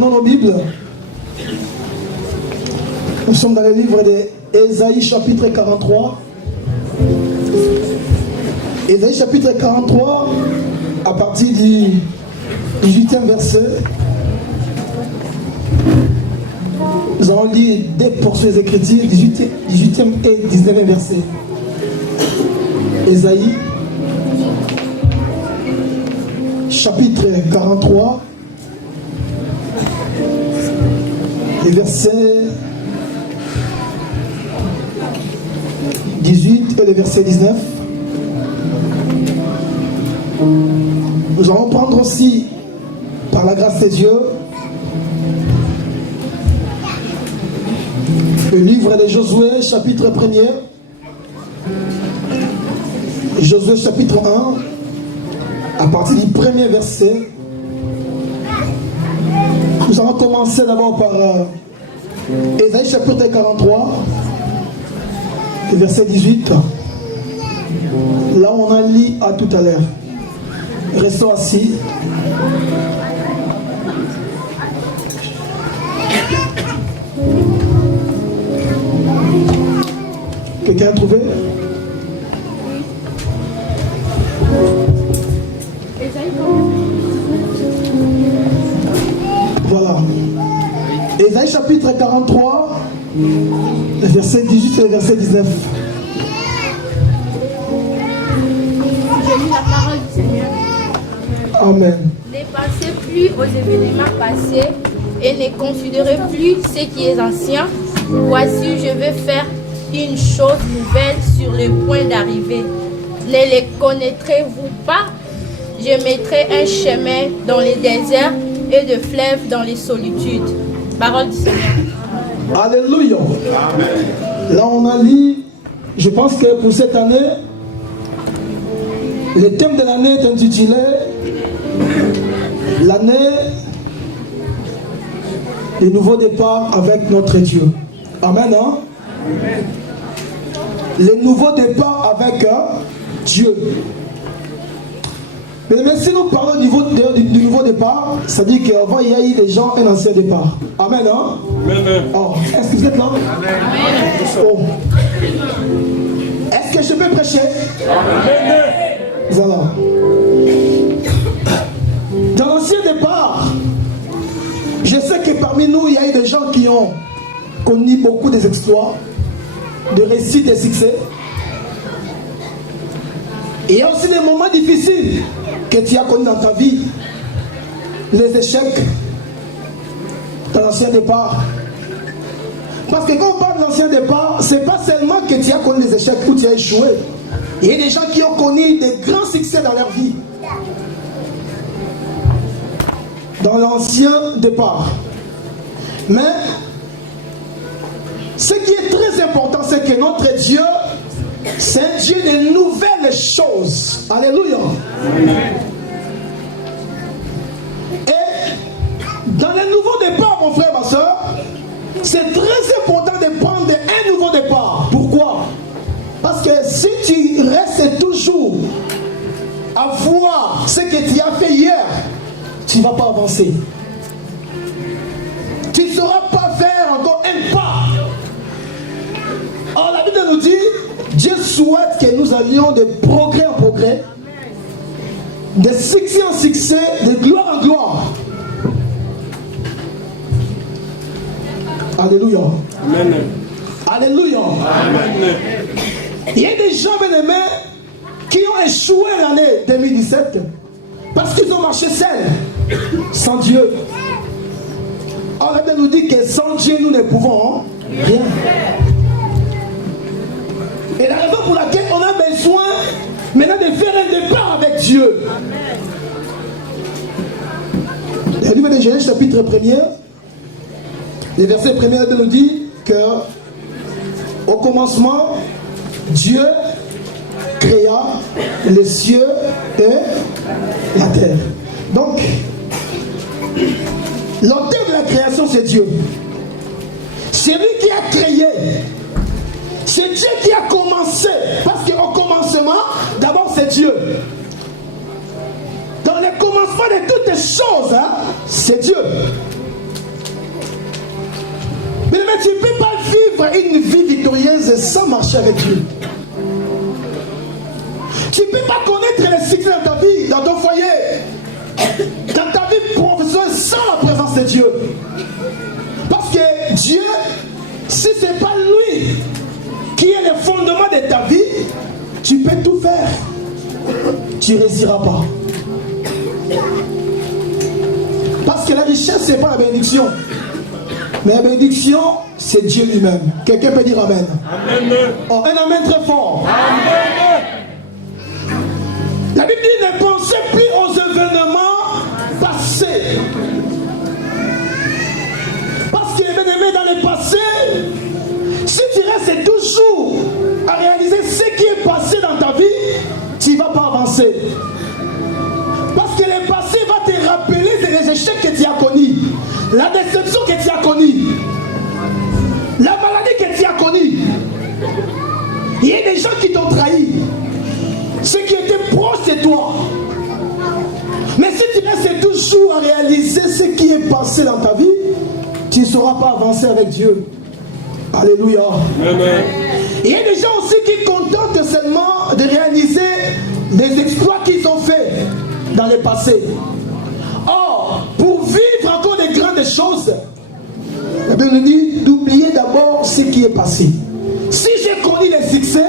Prenons nos Bibles. Nous sommes dans le livre d'Ésaïe chapitre 43. Ésaïe chapitre 43, à partir du 18e verset. Nous allons lire des portions des Écritures, 18e et 19e verset. Ésaïe chapitre 43, les versets 18 et le verset 19. Nous allons prendre aussi, par la grâce de Dieu, le livre de Josué, chapitre 1er. Josué, chapitre 1, à partir du premier verset. Nous allons commencer d'abord par Ésaïe, chapitre 43, verset 18. Là, on a lu à tout à l'heure. Restons assis. Quelqu'un a trouvé? Voilà. Ésaïe chapitre 43, verset 18 et verset 19. Je lis la parole du Seigneur. Amen. Ne pensez plus aux événements passés et ne considérez plus ce qui est ancien. Voici, je vais faire une chose nouvelle sur le point d'arriver. Ne les connaîtrez-vous pas? Je mettrai un chemin dans les déserts et de fleuves dans les solitudes. Parole du Seigneur. Alléluia. Amen. Là, on a lu, je pense que pour cette année, le thème de l'année est intitulé l'année du nouveau départ avec notre Dieu. Amen. Hein? Amen. Le nouveau départ avec Dieu. Mais si nous parlons du nouveau départ, ça dit qu'avant il y a eu des gens un ancien départ. Amen. Hein? Amen. Oh, est-ce que vous êtes là? Amen. Oh. Est-ce que je peux prêcher? Amen. Voilà. Dans l'ancien départ, je sais que parmi nous, il y a eu des gens qui ont connu beaucoup des exploits, de réussites et succès. Et il y a aussi des moments difficiles que tu as connus dans ta vie. Les échecs dans l'ancien départ. Parce que quand on parle de l'ancien départ, ce n'est pas seulement que tu as connu les échecs où tu as échoué. Il y a des gens qui ont connu des grands succès dans leur vie. Dans l'ancien départ. Mais ce qui est très important, c'est que notre Dieu, c'est un Dieu de nouvelles choses. Alléluia. Amen. Et dans le nouveau départ, mon frère, ma soeur, c'est très important de prendre un nouveau départ. Pourquoi? Parce que si tu restes toujours à voir ce que tu as fait hier, tu ne vas pas avancer. Tu ne sauras pas faire encore un pas. Or, la Bible nous dit, Dieu souhaite que nous allions de progrès en progrès, de succès en succès, de gloire en gloire. Alléluia. Amen. Alléluia. Amen. Il y a des gens bien-aimés qui ont échoué l'année 2017 parce qu'ils ont marché seuls, sans Dieu. Alors, la Bible nous dit que sans Dieu, nous ne pouvons rien. Et la raison pour laquelle on a besoin maintenant de faire un départ avec Dieu. Le livre de Genèse, chapitre 1er, le verset 1er nous dit que au commencement, Dieu créa les cieux et la terre. Donc, l'auteur de la création, c'est Dieu. C'est lui qui a créé. C'est Dieu qui a commencé. Parce qu'au commencement, d'abord c'est Dieu. Dans le commencement de toutes les choses, c'est Dieu. marcher avec Dieu. Tu ne peux pas connaître les succès dans ta vie, dans ton foyer, dans ta vie professionnelle sans la présence de Dieu. Parce que Dieu, si ce n'est pas lui qui est le fondement de ta vie, tu peux tout faire. Tu ne réussiras pas. Parce que la richesse, ce n'est pas la bénédiction. Mais la bénédiction, c'est Dieu lui-même. Quelqu'un peut dire Amen. Amen. Oh, un Amen très fort. Amen. La Bible dit ne pensez plus aux événements passés. Parce qu'il est bien aimé dans le passé. Si tu restes toujours à réaliser ce qui est passé dans ta vie, tu ne vas pas avancer. Parce que le passé va te rappeler les échecs que tu as connus, la déception que tu as connue, la maladie que tu as connue. Il y a des gens qui t'ont trahi, ceux qui étaient proches de toi. Mais si tu restes toujours à réaliser ce qui est passé dans ta vie, tu ne sauras pas avancer avec Dieu. Alléluia. Amen. Il y a des gens aussi qui contentent seulement de réaliser les exploits qu'ils ont faits dans le passé. Or, pour vivre encore de grandes choses, la Bible nous dit d'oublier d'abord ce qui est passé. Si j'ai connu les succès,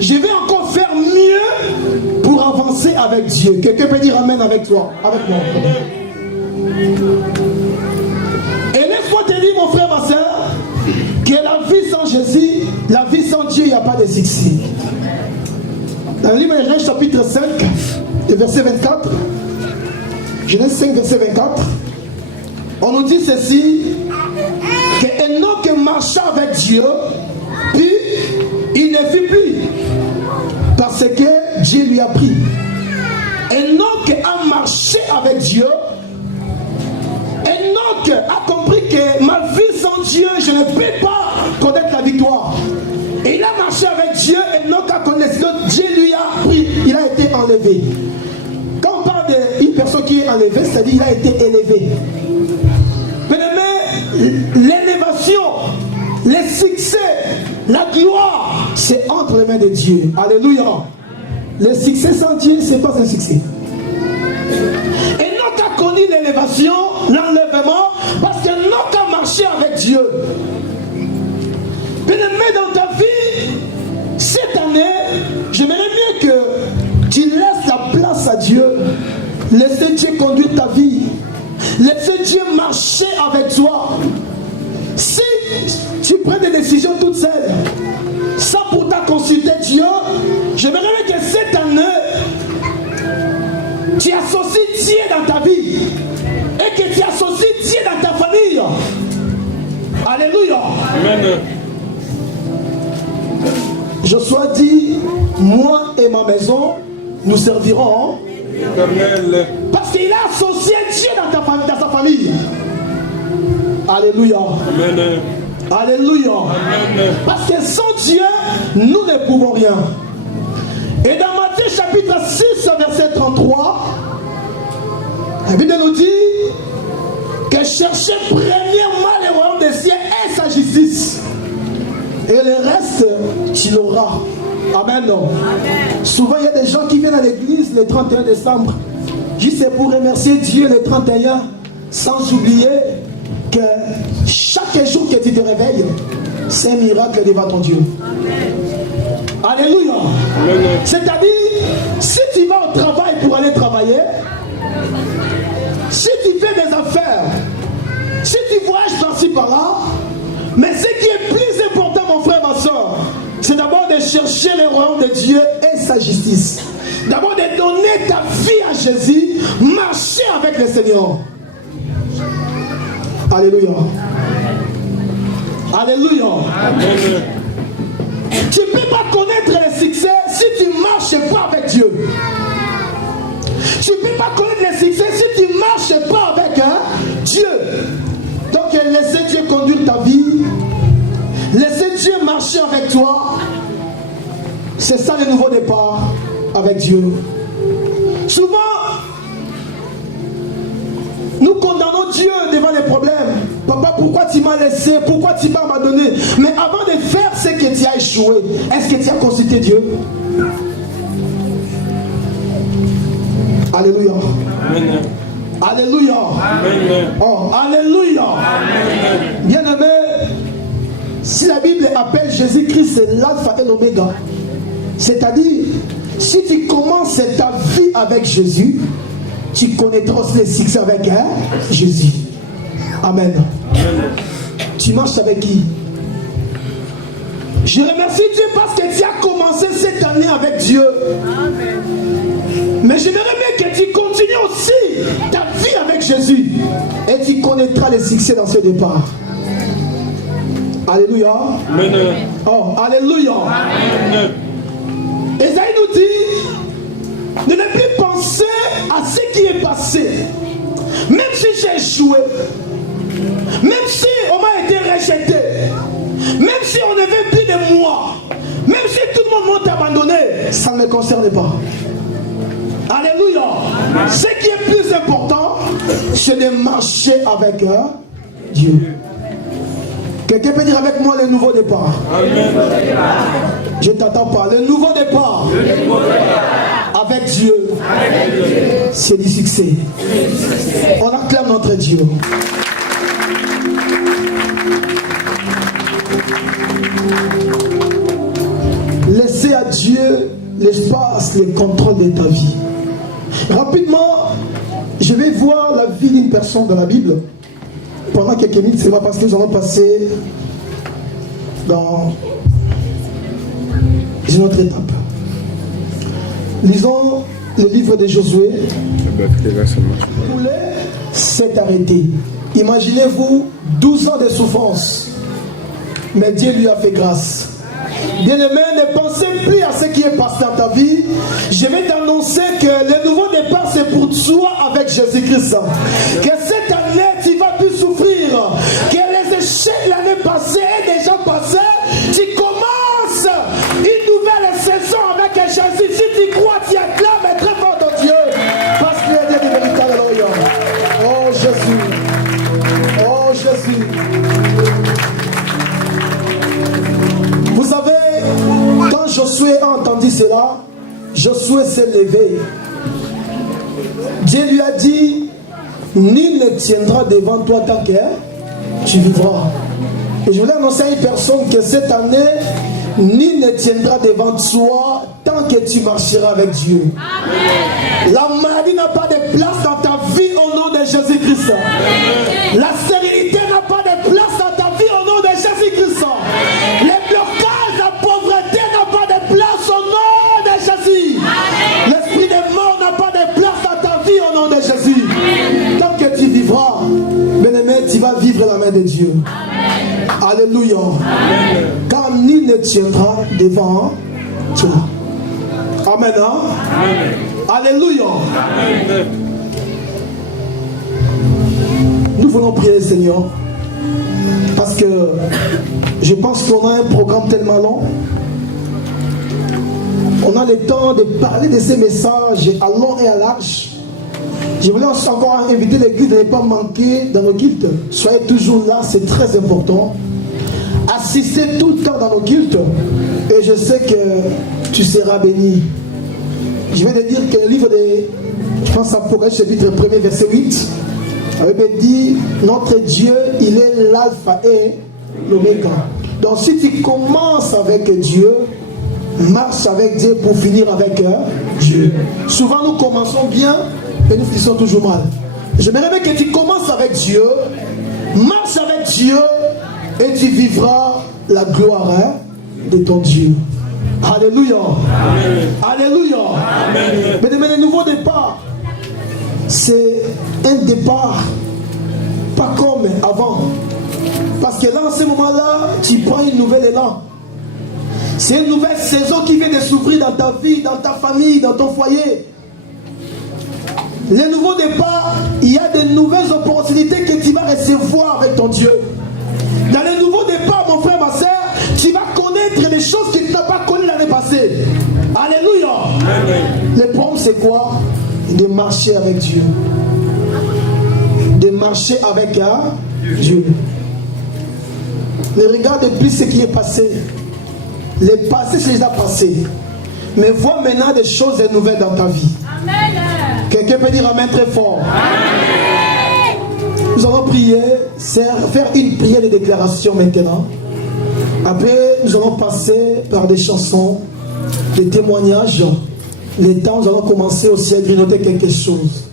je vais encore faire mieux pour avancer avec Dieu. Quelqu'un peut dire Amen avec toi, avec moi. Et laisse-moi te dire, mon frère, ma soeur, que la vie sans Jésus, la vie sans Dieu, il n'y a pas de succès. Dans le livre de Genèse chapitre 5, verset 24, Genèse 5, verset 24, on nous dit ceci, que Enoch marcha avec Dieu, puis il ne vit plus, parce que Dieu lui a pris. Enoch a marché avec Dieu. Enoch a compris que ma vie sans Dieu, je ne peux pas connaître la victoire. Et il a marché avec Dieu. Enoch a connu que Dieu lui a pris. Il a été enlevé. Quand on parle d'une personne qui est enlevée, c'est-à-dire qu'il a été élevé. Mais l'élévation, les succès, la gloire, c'est entre les mains de Dieu. Alléluia. Le succès sans Dieu, ce n'est pas un succès. Enoch a connu l'élévation, l'enlèvement, parce qu'Enoch a marché avec Dieu. Bien-aimé, dans ta vie, cette année, j'aimerais bien que tu laisses la place à Dieu. Laissez Dieu conduire ta vie. Laissez Dieu marcher avec toi. Si tu prends des décisions toutes seules, sans pourtant consulter Dieu, j'aimerais bien que cette année, tu associes Dieu dans ta vie et que tu associes Dieu dans ta famille. Alléluia. Amen. Josué dit, moi et ma maison, nous servirons. Parce qu'il a associé Dieu dans sa famille. Alléluia. Amen. Alléluia. Amen. Parce que sans Dieu, nous ne pouvons rien. Et dans Matthieu chapitre 6, verset 33, la Bible nous dit que cherchez premièrement le royaume des cieux et sa justice. Et le reste, tu l'auras. Amen. Amen. Souvent, il y a des gens qui viennent à l'église le 31 décembre. Juste pour remercier Dieu le 31, sans oublier que chaque jour que tu te réveilles, c'est un miracle devant ton Dieu. Amen. Alléluia. Amen. C'est-à-dire, si tu vas au travail pour aller travailler, si tu fais des affaires, si tu voyages par-ci par-là, mais ce qui est plus important, mon frère, ma soeur, c'est d'abord de chercher le royaume de Dieu et sa justice. D'abord de donner ta vie à Jésus, marcher avec le Seigneur. Alléluia. Alléluia. Amen. Tu ne peux pas connaître le succès si tu ne marches pas avec Dieu. Tu ne peux pas connaître le succès si tu ne marches pas avec Dieu. Donc laissez Dieu conduire ta vie. Laissez Dieu marcher avec toi. C'est ça le nouveau départ avec Dieu. Souvent, nous condamnons Dieu devant les problèmes. Papa, pourquoi tu m'as laissé? Pourquoi tu m'as abandonné? Mais avant de faire ce que tu as échoué, est-ce que tu as consulté Dieu? Alléluia. Amen. Alléluia. Amen. Oh, alléluia. Bien-aimé, si la Bible appelle Jésus-Christ l'alpha et l'oméga, c'est-à-dire, si tu commences ta vie avec Jésus, tu connaîtras aussi les succès avec Jésus. Amen. Amen. Tu marches avec qui? Je remercie Dieu parce que tu as commencé cette année avec Dieu. Amen. Mais j'aimerais bien que tu continues aussi ta vie avec Jésus. Et tu connaîtras les succès dans ce départ. Alléluia. Amen. Oh, alléluia. Amen. Esaïe nous dit, ne plus penser à ce qui est passé. Même si j'ai échoué, même si on m'a été rejeté, même si on ne veut plus de moi, même si tout le monde m'a abandonné, ça ne me concerne pas. Alléluia. Amen. Ce qui est plus important, c'est de marcher avec Dieu. Quelqu'un peut dire avec moi le nouveau départ? Amen. Je t'attends pas. Le nouveau départ. Le nouveau départ. Avec Dieu. C'est du succès. On acclame notre Dieu. Laissez à Dieu l'espace, le contrôle de ta vie. Rapidement, je vais voir la vie d'une personne dans la Bible. Pendant quelques minutes, c'est pas parce que nous allons passer dans une autre étape. Lisons le livre de Josué. S'est arrêté. Imaginez-vous 12 ans de souffrance. Mais Dieu lui a fait grâce. Bien-aimé, ne pensez plus à ce qui est passé dans ta vie. Je vais t'annoncer que le nouveau départ, c'est pour toi avec Jésus-Christ. Que cette année, tu vas plus souffrir. Que les échecs l'année passée est déjà passé. Tu commences une nouvelle saison avec Jésus. Si tu crois, tu acclames très fort ton Dieu. Parce qu'il est Dieu de véritable. Oh Jésus. Oh Jésus. Vous savez, quand Josué a entendu cela, Josué s'est levé. Dieu lui a dit, nul ne tiendra devant toi tant que tu vivras. Et je voulais annoncer à une personne que cette année, nul ne tiendra devant toi tant que tu marcheras avec Dieu. Amen. La maladie n'a pas de place dans ta vie au nom de Jésus-Christ. La stérilité n'a pas de place dans ta vie au nom de Jésus-Christ. Les blocages, la pauvreté n'a pas de place au nom de Jésus. L'esprit de mort n'a pas de place dans ta vie au nom de Jésus. Amen. Tant que tu vivras, bien-aimé, tu vas vivre la main de Dieu. Amen. Alléluia. Amen. Car nul ne tiendra devant toi. Amen. Hein? Amen. Alléluia. Amen. Nous voulons prier, Seigneur, parce que je pense qu'on a un programme tellement long. On a le temps de parler de ces messages à long et à large. Je voulais encore inviter l'église de ne pas manquer dans nos cultes. Soyez toujours là, c'est très important. Assistez tout le temps dans nos cultes. Et je sais que tu seras béni. Je vais te dire que le livre de, je pense à Apocalypse chapitre 1er verset 8, la Bible dit, notre Dieu, il est l'alpha et l'oméga. Donc si tu commences avec Dieu, marche avec Dieu pour finir avec Dieu. Souvent nous commençons bien et nous finissons toujours mal. J'aimerais bien que tu commences avec Dieu, marche avec Dieu et tu vivras la gloire de ton Dieu. Alléluia. Amen. Alléluia. Amen. Mais le nouveau départ, c'est un départ pas comme avant. Parce que là, en ce moment-là, tu prends une nouvelle élan. C'est une nouvelle saison qui vient de s'ouvrir dans ta vie, dans ta famille, dans ton foyer. Le nouveau départ, il y a de nouvelles opportunités que tu vas recevoir avec ton Dieu. Dans le nouveau départ, mon frère, ma soeur, tu vas connaître des choses que tu n'as pas connues l'année passée. Alléluia. Amen. Le problème, c'est quoi? De marcher avec Dieu. de marcher avec Dieu. Ne regarde plus ce qui est passé. Le passé, c'est déjà passé. Mais vois maintenant des choses nouvelles dans ta vie. Amen. Quelqu'un peut dire Amen très fort. Amen. Nous allons prier, faire une prière de déclaration maintenant. Après, nous allons passer par des chansons, des témoignages. Les temps, nous allons commencer aussi à grignoter quelque chose.